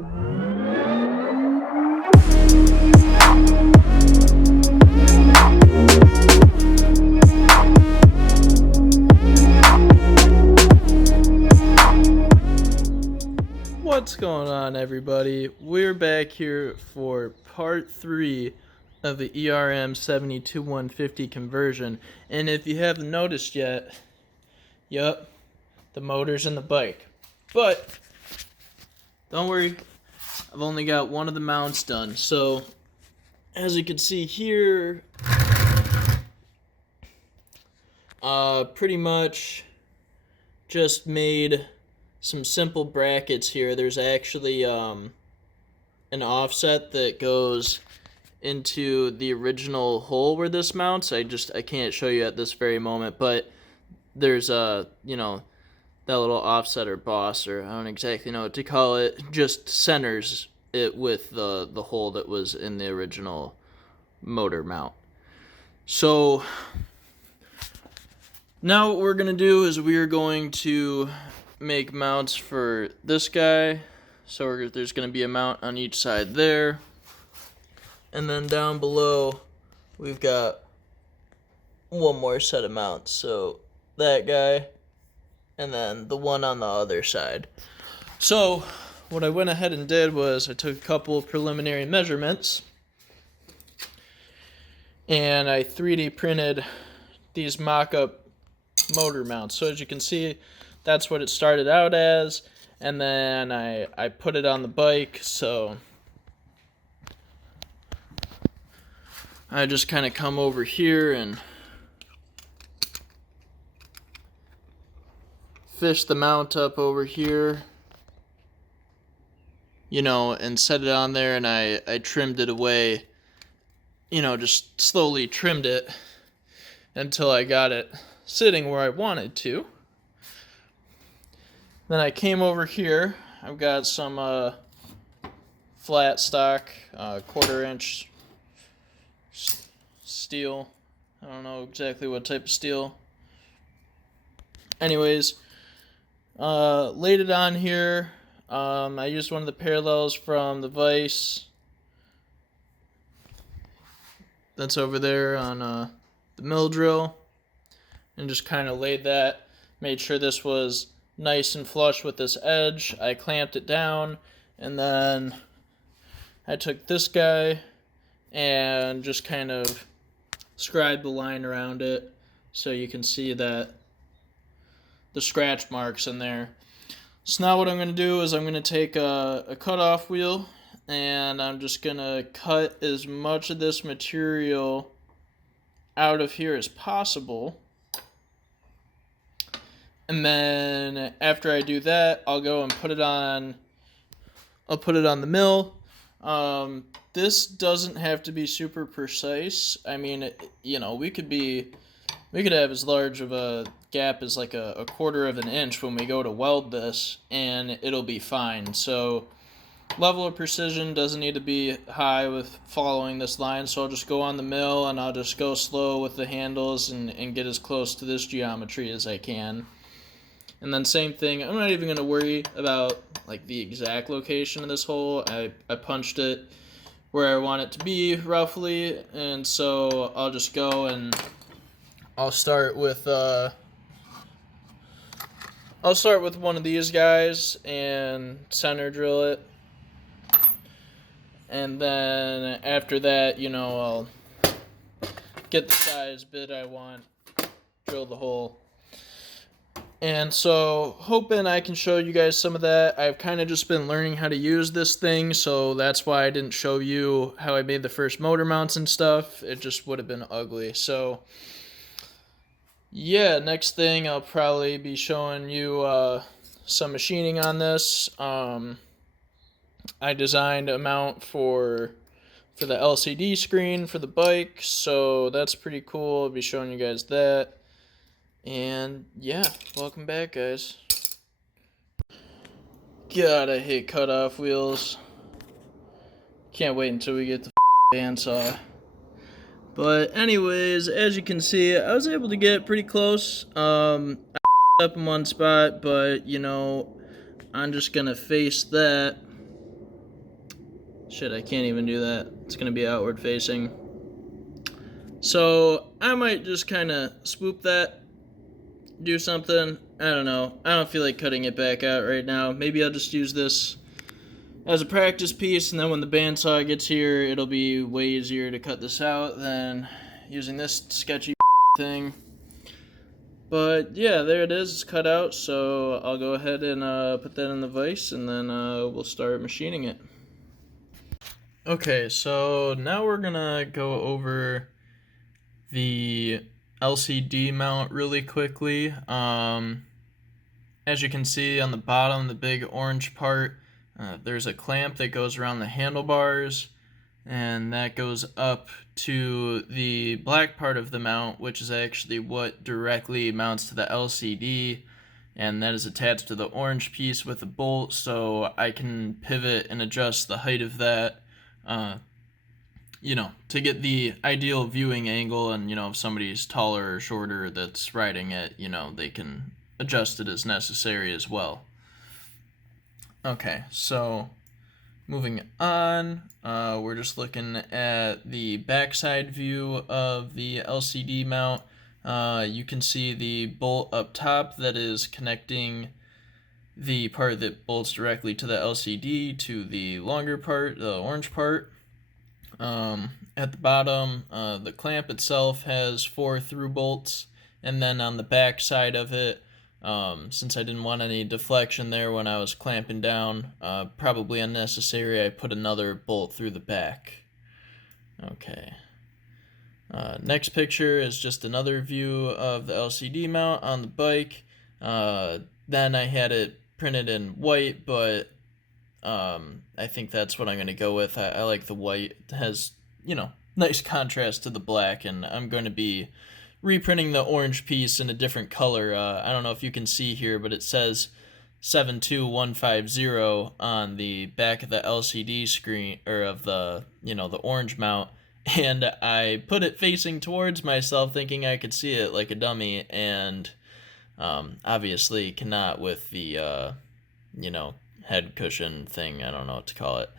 What's going on, everybody? We're back here for part 3 of the ERM 72150 conversion, and if you haven't noticed yet, yup, the motor's in the bike. But don't worry, I've only got one of the mounts done. So as you can see here, pretty much just made some simple brackets here. There's actually an offset that goes into the original hole where this mounts. I can't show you at this very moment, but there's that little offset or boss, or I don't exactly know what to call it, just centers it with the hole that was in the original motor mount. So now what we're going to do is we are going to make mounts for this guy. So there's going to be a mount on each side there. And then down below, we've got one more set of mounts. So that guy, and then the one on the other side. So what I went ahead and did was I took a couple of preliminary measurements, and I 3D printed these mock-up motor mounts. So as you can see, that's what it started out as, and then I put it on the bike. So I just kind of come over here and fish the mount up over here, and set it on there, and I trimmed it away, just slowly trimmed it until I got it sitting where I wanted to. Then I came over here. I've got some flat stock 1/4 inch steel. I don't know exactly what type of steel. Anyways, laid it on here. I used one of the parallels from the vise that's over there on the mill drill, and just kind of laid that, made sure this was nice and flush with this edge. I clamped it down, and then I took this guy and just kind of scribed the line around it so you can see that the scratch marks in there. So now what I'm going to do is I'm going to take a cutoff wheel, and I'm just going to cut as much of this material out of here as possible. And then after I do that, I'll go and put it on the mill. This doesn't have to be super precise. I mean, we could have as large of a gap as like a 1/4 of an inch when we go to weld this, and it'll be fine. So level of precision doesn't need to be high with following this line. So I'll just go on the mill, and I'll just go slow with the handles and get as close to this geometry as I can. And then same thing, I'm not even going to worry about like the exact location of this hole. I punched it where I want it to be roughly, and so I'll just go and I'll start with one of these guys and center drill it. And then after that, I'll get the size bit I want, drill the hole. And so, hoping I can show you guys some of that. I've kind of just been learning how to use this thing, so that's why I didn't show you how I made the first motor mounts and stuff. It just would have been ugly. So, yeah, next thing I'll probably be showing you some machining on this. I designed a mount for the LCD screen for the bike, so that's pretty cool. I'll be showing you guys that. And yeah, welcome back, guys. God, I hate cutoff wheels. Can't wait until we get the bandsaw. But anyways, as you can see, I was able to get pretty close. I up in one spot, but I'm just gonna face that Shit, I can't even do that. It's gonna be outward facing. So I might just kind of swoop that, do something. I don't know. I don't feel like cutting it back out right now. Maybe I'll just use this as a practice piece, and then when the bandsaw gets here, it'll be way easier to cut this out than using this sketchy thing. But yeah, there it is. It's cut out, so I'll go ahead and put that in the vise, and then we'll start machining it. Okay, so now we're gonna go over the LCD mount really quickly. As you can see on the bottom, the big orange part, there's a clamp that goes around the handlebars, and that goes up to the black part of the mount, which is actually what directly mounts to the LCD, and that is attached to the orange piece with a bolt, so I can pivot and adjust the height of that, to get the ideal viewing angle. And, if somebody's taller or shorter that's riding it, they can adjust it as necessary as well. Okay, so moving on, we're just looking at the backside view of the LCD mount. You can see the bolt up top that is connecting the part that bolts directly to the LCD to the longer part, the orange part. At the bottom, the clamp itself has 4 through bolts, and then on the back side of it, since I didn't want any deflection there when I was clamping down, probably unnecessary, I put another bolt through the back. Okay. Next picture is just another view of the LCD mount on the bike. Then I had it printed in white, but I think that's what I'm going to go with. I like the white. It has, nice contrast to the black, and I'm going to be reprinting the orange piece in a different color. I don't know if you can see here, but it says 72150 on the back of the LCD screen, or of the, the orange mount, and I put it facing towards myself thinking I could see it like a dummy, and obviously cannot with the, head cushion thing. I don't know what to call it.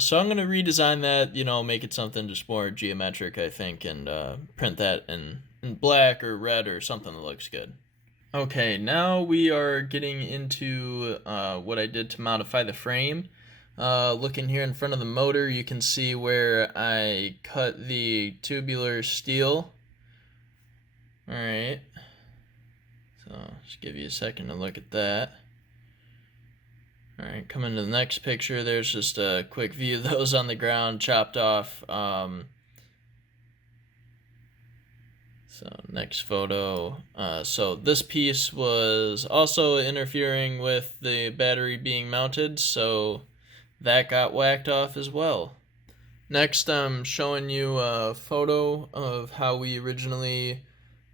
So I'm going to redesign that, make it something just more geometric, I think, and print that in black or red or something that looks good. Okay, now we are getting into what I did to modify the frame. Looking here in front of the motor, you can see where I cut the tubular steel. Alright, so just give you a second to look at that. Alright, coming to the next picture, there's just a quick view of those on the ground, chopped off. So next photo. So this piece was also interfering with the battery being mounted, so that got whacked off as well. Next, I'm showing you a photo of how we originally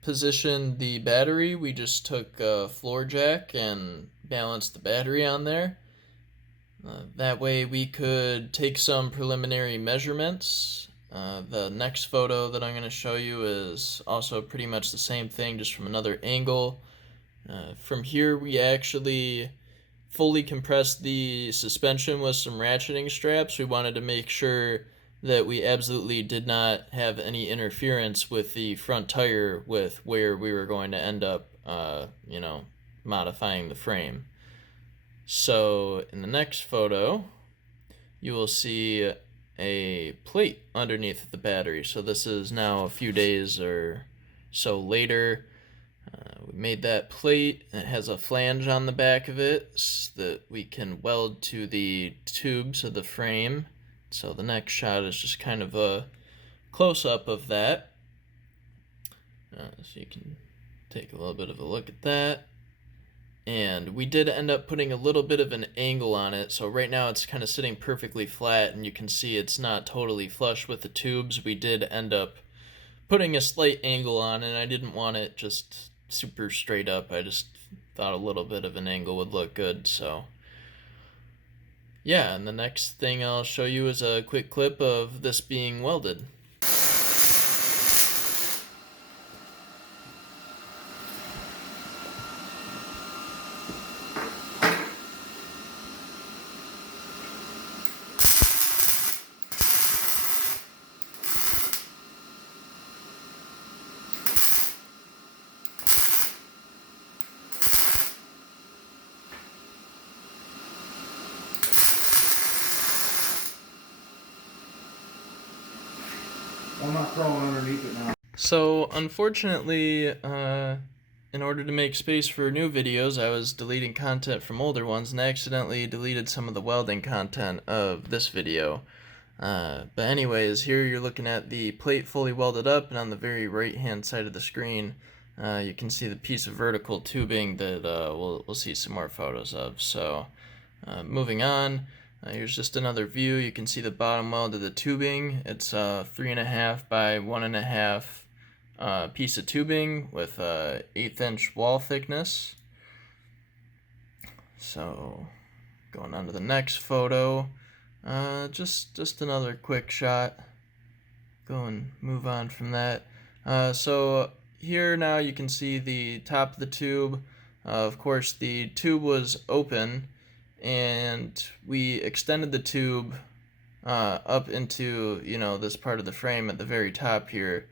positioned the battery. We just took a floor jack and balanced the battery on there. That way we could take some preliminary measurements. The next photo that I'm going to show you is also pretty much the same thing, just from another angle. From here we actually fully compressed the suspension with some ratcheting straps. We wanted to make sure that we absolutely did not have any interference with the front tire with where we were going to end up, modifying the frame. So in the next photo, you will see a plate underneath the battery. So this is now a few days or so later. We made that plate. It has a flange on the back of it so that we can weld to the tubes of the frame. So the next shot is just kind of a close-up of that. So you can take a little bit of a look at that. And we did end up putting a little bit of an angle on it, so right now it's kind of sitting perfectly flat, and you can see it's not totally flush with the tubes. We did end up putting a slight angle on it, and I didn't want it just super straight up. I just thought a little bit of an angle would look good, so yeah. And the next thing I'll show you is a quick clip of this being welded. crawling underneath it now. So, unfortunately, in order to make space for new videos, I was deleting content from older ones and I accidentally deleted some of the welding content of this video. But anyways, here you're looking at the plate fully welded up, and on the very right hand side of the screen, you can see the piece of vertical tubing that we'll see some more photos of. So, moving on. Here's just another view. You can see the bottom weld of the tubing. It's 3.5 by 1.5 piece of tubing with 1/8 inch wall thickness. So going on to the next photo, just another quick shot. Go and move on from that. So here now you can see the top of the tube. Of course the tube was open, and we extended the tube up into, this part of the frame at the very top here,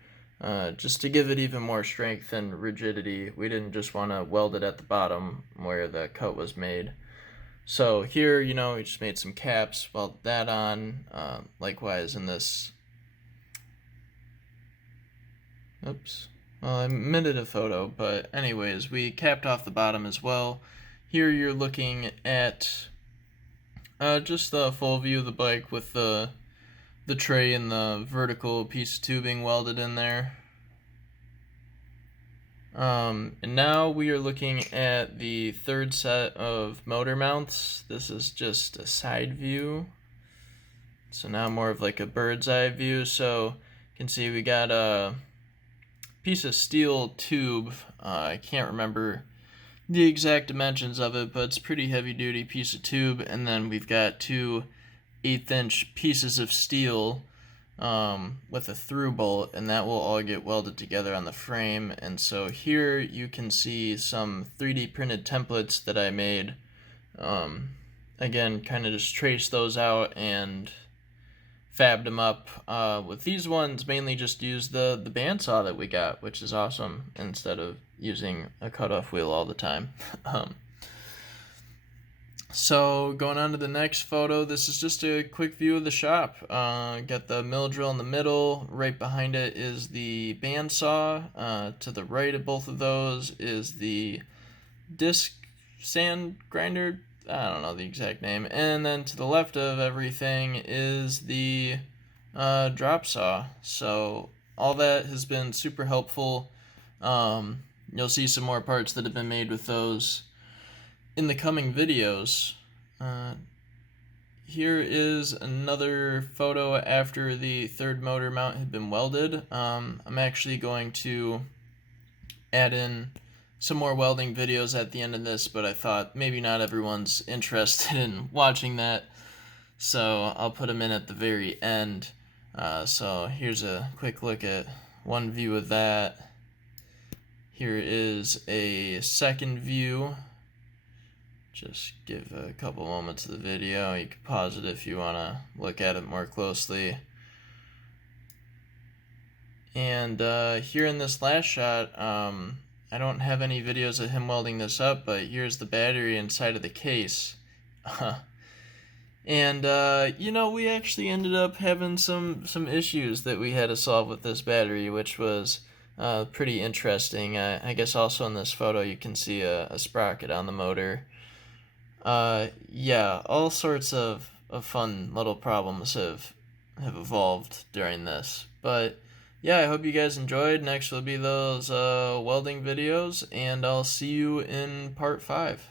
just to give it even more strength and rigidity. We didn't just want to weld it at the bottom where the cut was made. So here, we just made some caps, welded that on. Likewise in this, oops, well, I omitted a photo, but anyways, we capped off the bottom as well. Here you're looking at just the full view of the bike with the tray and the vertical piece of tubing welded in there. And now we are looking at the third set of motor mounts. This is just a side view. So now more of like a bird's eye view. So you can see we got a piece of steel tube. I can't remember the exact dimensions of it, but it's a pretty heavy duty piece of tube. And then we've got 2 1/8 inch pieces of steel with a through bolt, and that will all get welded together on the frame. And so here you can see some 3D printed templates that I made. Again, kind of just traced those out and fabbed them up. With these ones, mainly just used the bandsaw that we got, which is awesome, instead of using a cutoff wheel all the time. So going on to the next photo, this is just a quick view of the shop. Got the mill drill in the middle. Right behind it is the bandsaw. To the right of both of those is the disc sand grinder. I don't know the exact name. And then to the left of everything is the drop saw. So all that has been super helpful. You'll see some more parts that have been made with those in the coming videos. Here is another photo after the third motor mount had been welded. I'm actually going to add in some more welding videos at the end of this, but I thought maybe not everyone's interested in watching that, so I'll put them in at the very end. So here's a quick look at one view of that. Here is a second view. Just give a couple moments of the video. You can pause it if you want to look at it more closely. And here in this last shot, I don't have any videos of him welding this up, but here's the battery inside of the case. And we actually ended up having some issues that we had to solve with this battery, which was pretty interesting. I guess also in this photo you can see a sprocket on the motor. Yeah, all sorts of fun little problems have evolved during this. But yeah, I hope you guys enjoyed. Next will be those welding videos, and I'll see you in part 5.